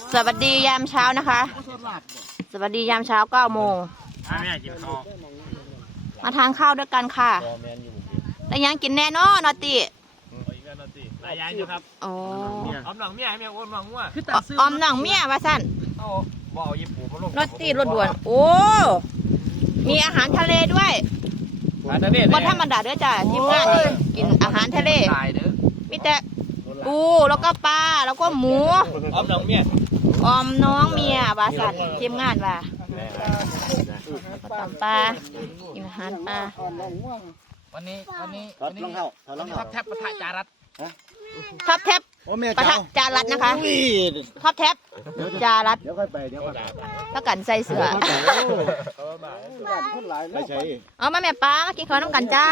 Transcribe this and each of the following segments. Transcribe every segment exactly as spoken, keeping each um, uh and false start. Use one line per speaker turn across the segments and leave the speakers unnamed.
สวัสดียามเช้านะคะสวัสดียามเช้าเก้าโมงมาทานข้าวด้วยกันค่ะแต่ยังกินแน่นอนนอติ
หลายอย่างอยู่ครับ
อ๋อ
อมหนังเมียให้เมียอ้วนหนังงัว
ออมหนังเมียว่าสั้น
บ่เอาญี่ปุ่นมาลง
นอติรถด่วนโอ้มีอาหารทะเลด้วยวันธรรมดาเด้อจ้ะทีมงานนี่กินอาหารทะเลมีแต่ปูแล้วก็ปลาแล้วก็หมู
อมหนังเมีย
ออมน้องเมียว่าสั้นทีมงานว่าตำปลากินอาหารปลา
วันนี้วันนี้วันนี้ท็อปแท็บปะทะจารัส
ท็อปแท็บปะทะจารัสนะคะท็อปแท็บจารัส
เดี๋ยวค่อยไปเดี๋ยวค่อยไป
ถ้ากันใส่เสือ
ไม่ใช่
เอามาแม่ป้ามากินข้าวน้ำกันจ้า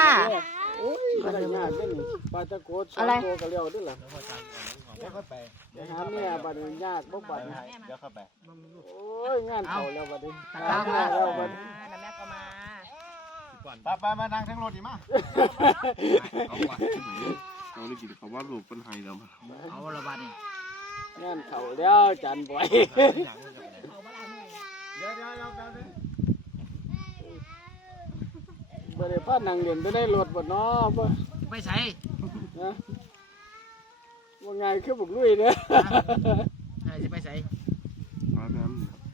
อะไร
เดี๋ยวค่อยไปเดี๋ยวหาเมียบัดนี้ยากบ่บัดเดี๋ยวค่อยไปโอ้ยงานเขาแล้วบัดนี้งานแล้วบัดนี้
แม่ก็มา
ป้าป้ามานั่งทั้งรถดีมั้ย
เอาว่ะเอาได้กินเขาว่าลูกเป็นไฮแล้วมา
เอาละบัดนี้
งานเขาแล้วจันบ่อยเดี๋ยวเดี๋ยวเราไปบ่ได้พานั่งเล่นไปในรถบ่เนาะบ่
ไปใส่
นะว่าไงคือบุกลุยเด้อ
ใช่จะไปใส่
มาแม่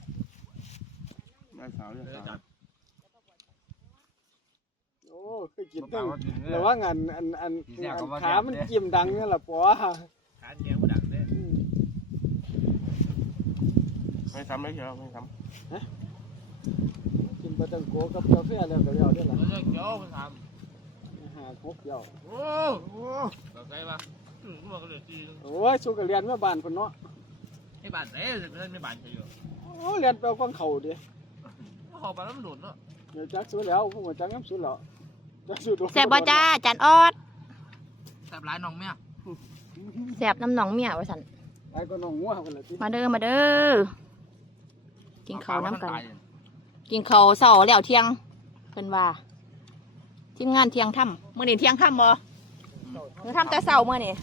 ได้สาวได้สาว
โอ้คือกินตั้งแต่ว่างานอันอันขามันจิ้มดังนี่แหละป๋อ
ขาเจียวดังเนี่ย
ไม่ทำไม่เชียวไม่ท
ำฮะกินปลาตังโกกับกาแฟแล้วก็เลี้ยวได้หรอ
ไม่ใช่เกี่ยวมันท
ำหาพกเกี่ยว
โอ้โหต่อไปปะ
โอ้ยสู้กับเรียนเมื่อบ้านคนเนาะ
ไม่บ้านเอ๊ะเรียนไม่บ้านใช่อยู่
โอ้เรียนไปเอากองเข่าดิ
เขาไปแล้วมันโดดเนาะ
เดี๋ยวจักสู้แล้วพวกมันจักน้ำสู้แล้วจักสู้โด
นแซ่บบ่จ้าจานออด
แซ่บหลายน้องเมีย
แซ่บน้ำหนองเมียว่าสัน
ไอ้ก็น้องงัวกันเลย
มาเด้อมาเด้อกินข้าวน้ำกันกินข้าวเสาร์แล้วเที่ยงเพิ่นว่าทีมงานเที่ยงทำเมื่อนี่เที่ยงทำบ่เมื่อทำแต่เสาร์เมื่อนี่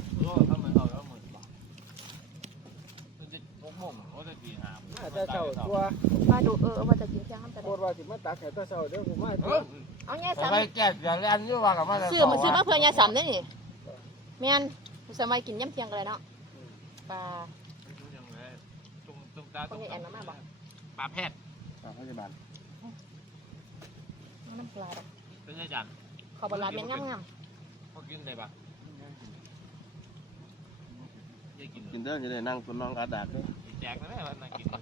แต่เช้าตัว
มาดูเออว่าจะกินเที่ยงทำแต่
โคตรว่าสิมาตักแต่เช้าเดี๋ยวผมมา
เอาเนี่ยสาม
ไปแก่อย่าเล่นยุ่งว่ากับมา
ซื้อมาซื้อมาเพื่อนยาสามได้นี่แม่นสมัยกินย่ำเที่ยงกันเลยเนาะปลาต้องให้แอนมาบ้าง
ปลาแพทย์
ปลาพยาบาล
น้ำปลา
เป็นไงจัน
ขอบลาเมียนงาม
ๆพอกินได้ปะ
กินเด้อจะได้นั่งคนน้องอาดาดด้วย
แจกนะแม่วันนั่งกิน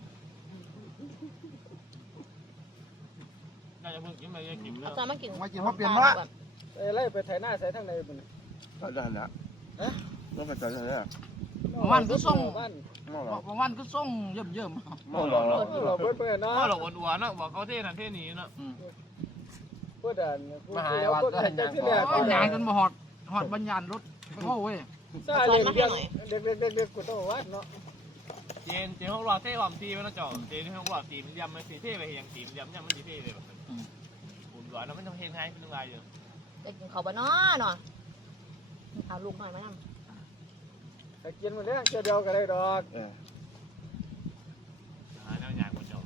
น่าจะเพิ่งกินมาจะกิน
แล้วตอนมากิน
มากินมาเปลี่ยนมาไล่ไปไถหน้าใส่ทางในบุญ
ก็ได้แล้วต้องกระจายเลยอ่ะ
วันก็ส่งวันก็ส่งเยิ่มเยิ่ม
มองเรา
เราเพื่อนเพื่อนเนาะ
เราอ้วนๆเนาะบอกเขาเท่นั่นเท่นี้เนาะ
เพื่อนเดิน
มาหายวันก็เห็นอย่างงานกันมาหอดหอดบรรยานรถเข้าเว้ย
ซาเล็กเด็กเด็กเด็กเด็กกูต้องวัดเนาะ
เจนเจนพวกเราเท่หอมทีมันนะจ่อเจนพวกเราทีมันยำมันสีเท่ไปอย่างทีมันยำยำมันสีเท่เลยแบบอุ่นร้อนแล้วมันต้องเฮงให้เป็นไรอยู่
จะกินข้าวบ้านเนาะเนาะเอาลูกหน่อยไหมน้
ำแต่กินมันเลี้ยงเดียวกันได้ดอก
หาแนวใหญ่กว่าจ่อ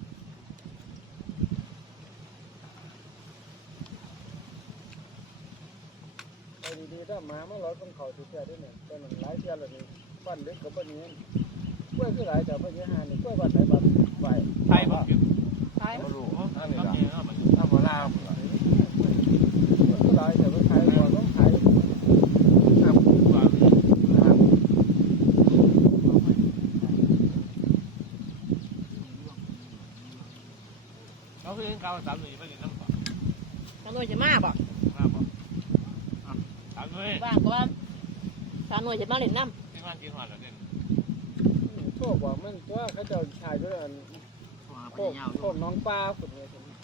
ไปดีๆถ้ามาเมื่อเราต้องเข่าสุดแก่ด้วยเนี่ยแต่มันหลายเที่ยวเลยปั้นเล็กกับปั้นนี้กล้วยคือหลายแต่ปั้นยี่ห้านี่กล้วยบ้านไหนบ้านไหว
ไทยบ้าน
ไทย
บ้านหลวงถ้ามีถ้าโบราณ
ก็หลายแต่ว่าไทยก่อนต้องไทย
เขาคือการสามหนุ่ยไปเรียนน้ำก่อน
สามหนุ่ยจะมาบ่
มาบ่สามหนุ่ย
ว่างก็ว่าสามหนุ่ยจะมาเรียนน้ำ
ที่บ้านกินหอดแล้วเนี่ย
ทั่วบอกมันตัวเขาจะชายด้วยกันโคกโคกน้องปลาขุดเลย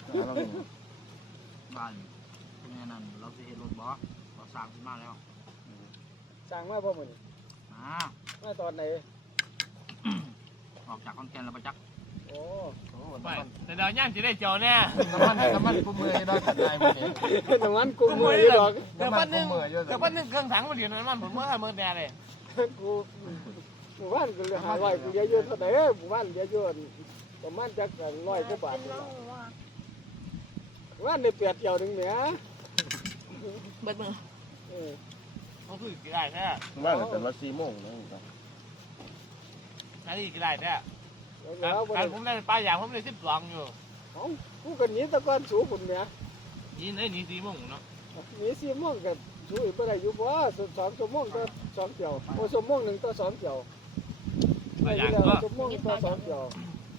บ้านเป็นไงนั่นเราจะเห็นรถบอสเราสั่งขึ้นมาแล้ว
สั่งมาพ่อมึง
มา
มาตอนไหน
ออกจากคอนแกนแล้วไปจัก
โอ้
ไปแต่เดี๋ยวย่างจะได้เจอแน่
น้ำมันน้ำมันกุ้งมือได้ขัดใจมันเอง
น้ำมันกุ้งมือดอก
เดี๋ยวปั้นนึงเดี๋ยวปั้นนึงเครื่องถังมันเดี๋ยวน้ำมันผมเมื่อเมื่อแดดเลย
กูหมู่บ้านก็เหลือหาร้อยกูเหลืออยู่เท่าไหร่หมู่บ้านเหลืออยู่ประมาณจักร้อยกว่าบาทนี่ล่ะหมู่บ้านได้แปดเที่ยวหนึงแหม
เบิดมือ
เออ
มันคือกี่ได้แท้
ว่าแต่ว่าสี่โมงนะ
นั่นนี่กี่ได้แท้
แล้ว
การผมได้ปลาอย่างผมได้สิบสองอยู่
เอ้ากูก็หนีแตะกอนสูพุ่นแหม
นี่ไอ้นี่สี่โมงเนาะ
หนีสี่โมงก็สูอีกบ่ได้อยู่บ่สองชั่วโมงก็สองเที่ยวโอ้ชั่วโมงหนึงต่อสองเที่ยว
ปลาอย่าง
แล้ว
ก็
ชั่วโมงต่อสองเที่ยว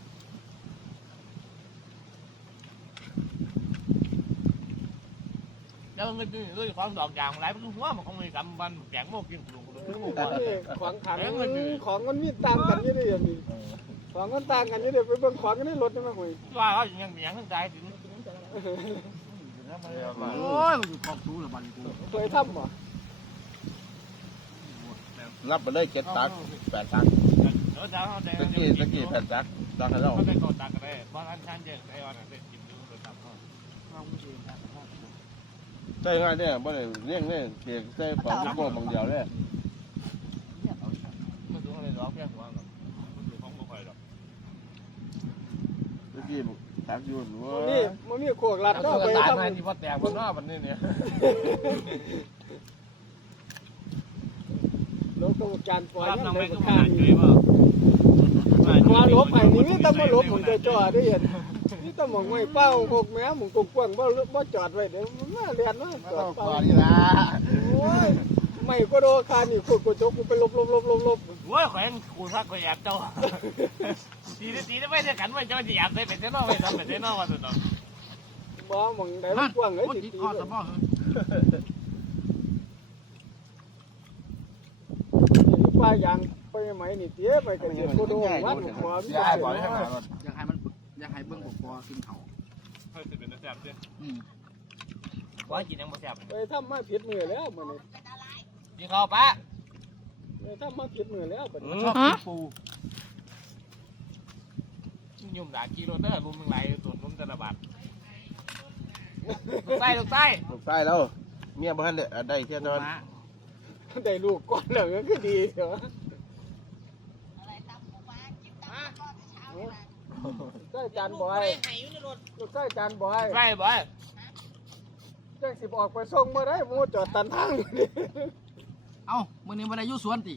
แล้วเงินดูด้วยความดอกยางไรมันหัวมันคงมีกำบันแกงโมกินกลุ่มกลุ่มกลุ่ม
นี่ของขังของมันมีต่างกันอยู่เดิอันนี้ของมันต่างกันอยู่เดิไปเบิ่งของกันในรถนี่มาห่วย
ว่าเขาอย่างอย่างทั้งใจถึง
โอ้ยมันอยู่ขอบสูงละบันกู
เคยทำบ่
นับไปเลยเจ็ดตักแปดตัก
เดี๋ยวจะเขาจะ
ตะกี้ตะกี้แปดตักตักให้เรา
เขาได้กดตักกันได้เพราะอันชันเจอไอ้วันนั้นกินดูโดยตักเขา
ใช่ง่ายเนี่ยบ่ได้เลี้ยงเนี่ยเกี่ยใส่ของทุกโมงบางเดียวเลย
ไม่รู้อะไรหรอกแค่หัวหรอกมันคือของบ่ค่อยหรอก
ตะกี้ตักอยู่ว่า
นี่มันมีโคกลัด
ก็
เนาะ
ไป
ไป
ทำ
ทำ
งานที่พ่อแตกบนนอกมันนี่เนี่ย
ลงต้องการปล่อย
รับ
นั่น
ทำ
เล
ไม
ย
ก็
ก็
ไม่
ข้าง
เฉ
นี่
ยว่า
มาลบไปนี่มีแต่มาลบผมจะจอดได้เห็นนี่แต่หมองไม่เป้าหกแม้หมองกว้างๆบ่บ่จอดไว้เดี๋ยวมันมาเรียนมาจอดเป้า
นี่ละ
โอ้ยไม่ก็โดนคานี่ขุดกระจกกูไปลบลบลบลบลบ
โว้ยแขวนกูซักกูแอบเจ้าตีได้ตีได้ไม่ได้กันไม่เจ้าจะแอบได้เป็นเจ้านอกไม่ทำเป็นเจ้านอกวันสุดท้าย
บ่หมองใดมันกว้างเอ้ย
คน
สิ
ติด
ตี
คอสะบ้อ
ปลายางไปไหมนี่เตี้ยไปกันเจ็บกูโดนวัดหัวมี
ยายบอกให้หารถ
อยากให้มันอยากให้เบิ้งกบกอกินเขา
เฮ้ยจะเป็นแสบใช่
อืม
ว่ากินยังไม่แสบ
ไปทำมาผิดมือแล้วมื้อนี้
กินข้าวปะ
ไปทำมาผิดมือแล้วบัดนี้
ชอบกินปู
ยุ่มด่ากิโลเตอร์รุมยังไงส่วนรุมแต่ละบาทลูกไส้ลูกไส้
ลูกใต้แล้วเมียบ้านได้แค่นอน
ได้ลูกก่อนแล้วก็คือดีเหรอใส่จานบอยลูกใส่จานบอย
ไส้บ่อย
จังสิบออกไปส่งเมื่อไรหมูจอดตันทางนี่
เอ้ามื้อนี้บ่ได้อยู่สวนติ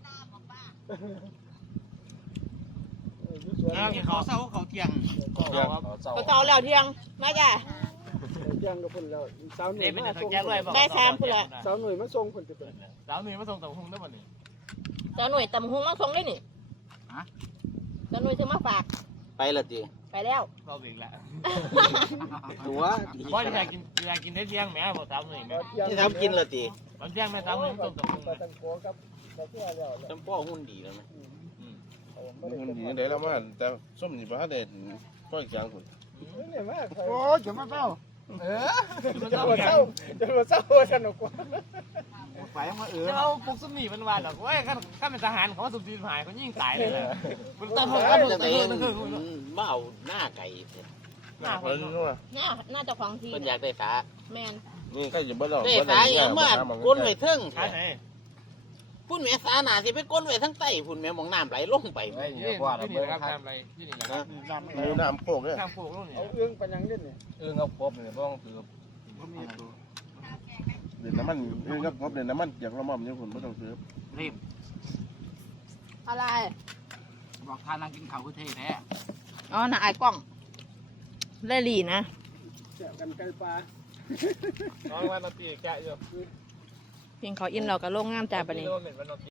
กินข้าวเช้าข้าวเที่ยง
ก็เก่าแล้วเที่ยงมาจ้ะ
ยังกับพุ่นแล้วสาวหนุ่
ได้
ย
เป็น
มา
ตะ
ส่ง
แกรงด้วย
ได้สามพุ่นละ
สาวหนุ่ยมาส่งพุ่นติด
สาวหนุ่ยมาส่งตะพุงได้บ่นี่
เจ้าหน่วยตำหุงมาส่งได้นี่เจ้าหน่วยซื้อมาฝาก
ไปละจี
ไปแล้ว
เราอีกแล้ว
ตัว
เพราะอยากกินอยากกินได้เที่ยงแม่บอกสาวหนุ่ยแม่
ที่ทำกินละจี
บางเที่ยงแม่สาวหนุ่ยส่งตะพุง
ไปตังโกกับกับเพื่อแล้ว
จำป้อหุ่นดีแล้วไหมหุ่นดีได้แล้วมันแต่ส้มนี่บ้าเด็ดก็อีกอย่างหุ่น
นี่มา
โอ้ยจะมาเฝ้าเออ
จะมาเศร้าจะมาเศร้าสนุกกว่า
ไฟมาเออ
เจ้าปุกสมีมันว่าดอกเว้ยข้าข้าเป็นทหารเขาสุบดีหายเขายิ่งตายเลยแหละมันต้องเพิ่มเพิ่มเพิ่มเพิ่ม
มาเอาหน้าไก่
หน้าค
เพิ่
น
นว่า
น่าน่าจะของที
เพิ่นอยากได้สา
แมน
นี่ใครจะบ่ลอง
ได้สาอย่างมาก้นไว้เทิง
ใช่ไหม
พุ่นแม่สาหนาสิไปก้นไว้ทั้งใต้พุ่นแม่มองน้ำไหลลงไป
นี่นี่นะครับทำอะไรที่นี่นะครับ
มีน้ำโคกเลย
ทำปลูกลูกนี่
เอาเอื้องปัญญังเด่นนี่
เออเอาครบเลยบ้องคือ
เดี๋ยวน้ำมันนี่ก็พบเดี๋ยวน้ำมันอยากละม่อมเนี่ยคุณไม่ต้องซื้อ
รีบ
อะไร
บอกทานนางกินเขาคือเท่แท้
อ๋อน่ะไอ้กล้องเล่หลีนะ
แจกกันไก่ปลา
น้องว่านาตีแกะอยู่
เพียงเขาอิ่มเราก็โล่งงามจ้าปะนี้
โลเม็ดวันนา